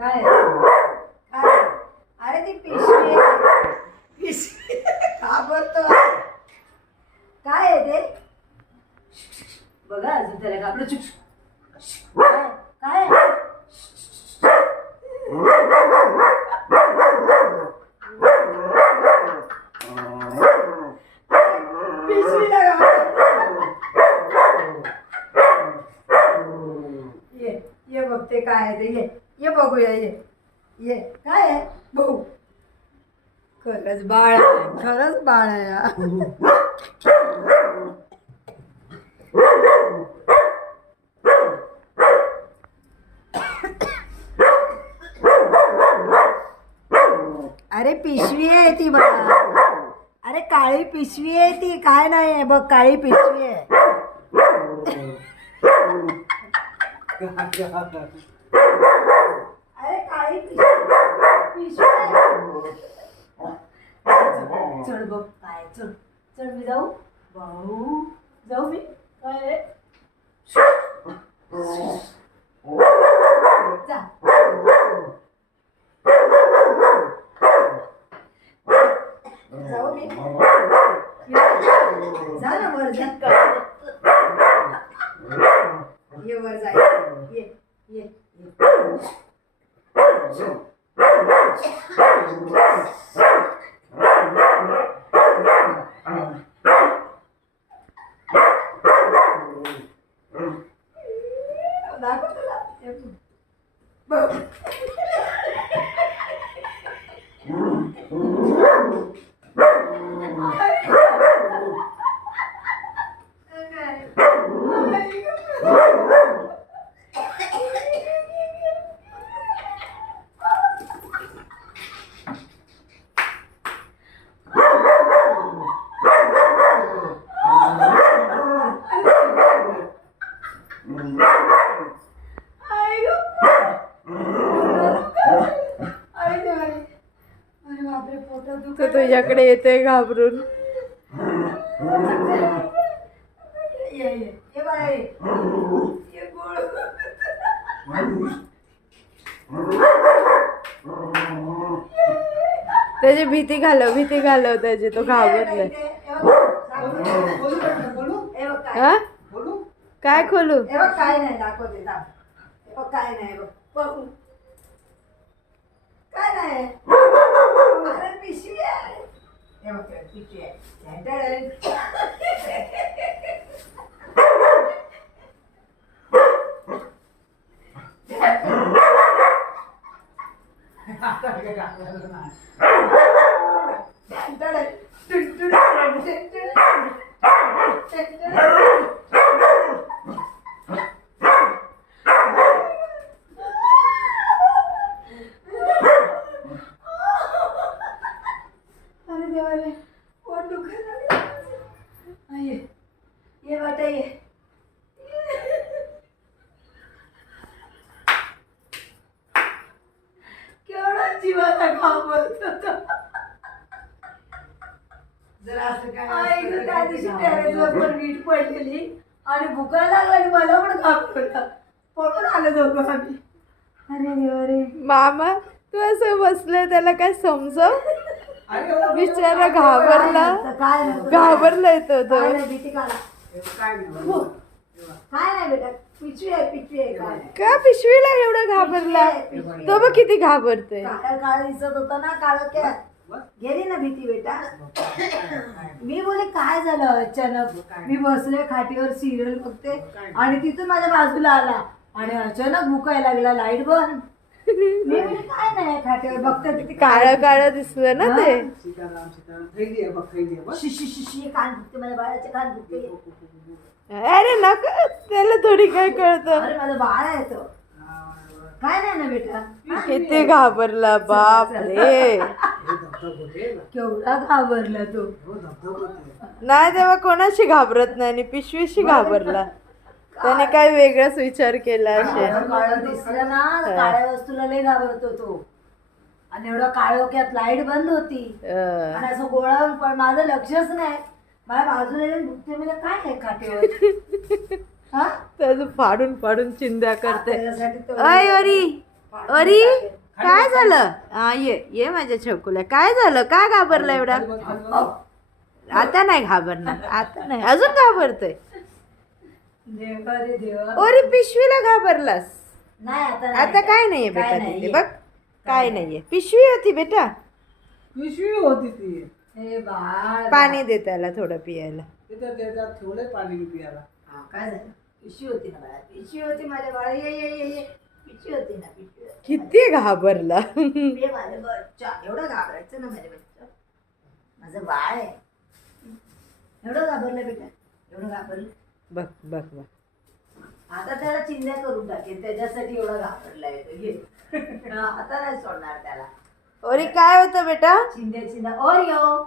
काय काय अरे ती पिशवी आहे. पिशवी घाबरतो काय आहे ते बघा अजून त्याला घाबरतो चुप काय काय पिशवीला घाबरतो. ये बघते काय आहे ते ये बघूया ये काय आहे बघू खरंच बाळ आहे खरंच बाळ आहे हा. अरे पिशवी आहे ती बघा अरे काळी पिशवी आहे ती काय नाही आहे बघ काळी पिशवी आहे अरे काळी पिशवी आहे. चल बघ काय चल चल मी जाऊ भाऊ जाऊ मी काय रे? जा जाऊ मी जा ना वर जा ये वर जा ये दाखव तुला बघ तो तुझ्याकडे येतोय घाबरून. ये बाळा ये गोळ त्याची भीती घालव त्याची तो घाबरलाय. हा काय खोलू हे बघ काय नाही दाखवते दाख हे बघ काय नाही बघ बघू काय नाही अरे पिशवी आहे हे बघ पिशवी आहे अरे देवाले पोट दुखायला लागलं. ये बाटा ये केवढा जीवाला घाबरत होता. जरा असं काय आई गं, त्या दिवशी टेरेसवर पण वीट पडलेली आणि भुकायला लागला आणि मला पण घाबरला पळून आलो दोघं आम्ही. अरे देवा रे मामा तू असं बसलंय त्याला काय समजव बिचारा घाबरला काय नाही घाबरलाय तो काय नाही भीती काढा काय नाही हो. काय नाही बेटा पिशवी आहे काय नाही. का पिशवीला एवढा घाबरला तो बघ किती घाबरतोय. काळं काळं दिसत होता ना काळं क्या गेली ना भीती बेटा. मी बोले काय झालं अचानक मी बसले खाटीवर सिरियल बघते आणि तिथून माझ्या बाजूला आला आणि अचानक भुकायला लागला लाईट बंद. मी बोले काय नाही खाटीवर बघते तिथे काळं दिसलं ना ते. सीताराम थैली आहे बघ थैली आहे बघ. शिशी शिशी कान दुखते माझ्या बाळाचे कान दुखते. अरे नका त्याला थोडी काय कळतं. अरे माझं बाळ आहे तो काय नाही ना बेटा. किती घाबरला बाप रे. हे धबधब होते ना. केवढा घाबरला तो. हो धबधब होते. नाही तेव्हा कोणाशी घाबरत नाही आणि पिशवीशी घाबरला. त्याने काय वेगळाच विचार केला असेल. काळं दिसलं ना काळ्या वस्तूला लय घाबरतो तो. आणि एवढं काळोख्यात लाईट बंद होती आणि असं गोळा पण माझं लक्षच नाही. माझ्या बाजूला येऊन दुखते म्हणजे काय आहे खाटेवर. हा त्याचं फाडून फाडून चिंध्या करते. त्याच्यासाठी तो अय वरी अरे काय झालं हा ये माझ्या छकुल्या काय झालं का घाबरला एवढा आता नाही घाबरणार आता नाही अजून घाबरतोय देवा रे देवा. अरे पिशवीला घाबरलास नाही आता आता काय नाहीये काय बेटा नाहीये. तिथे बघ काय नाहीये पिशवी होती बेटा पिशवी होती ती हे बाळ पाणी दे त्याला थोडं पियायला त्याच्यात ठेवलंय पाणी मी पियाला. हा, काय झालं पिशवी होती ना बाळा पिशवी होती माझ्या बाळा ये पिशवी होती ना पिशवी होती. किती घाबरला ये माझं बच्चा एवढं घाबरायचं ना माझ्या बच्चा माझं बाळ आहे एवढं घाबरलं बेटा एवढं घाबरलं बघ बघ बघ आता त्याला चिंध्या करून टाकेल त्याच्यासाठी एवढा घाबरलाय तो. घे. आता नाही सोडणार त्याला अरे काय होतं बेटा चिंध्या ओरिओ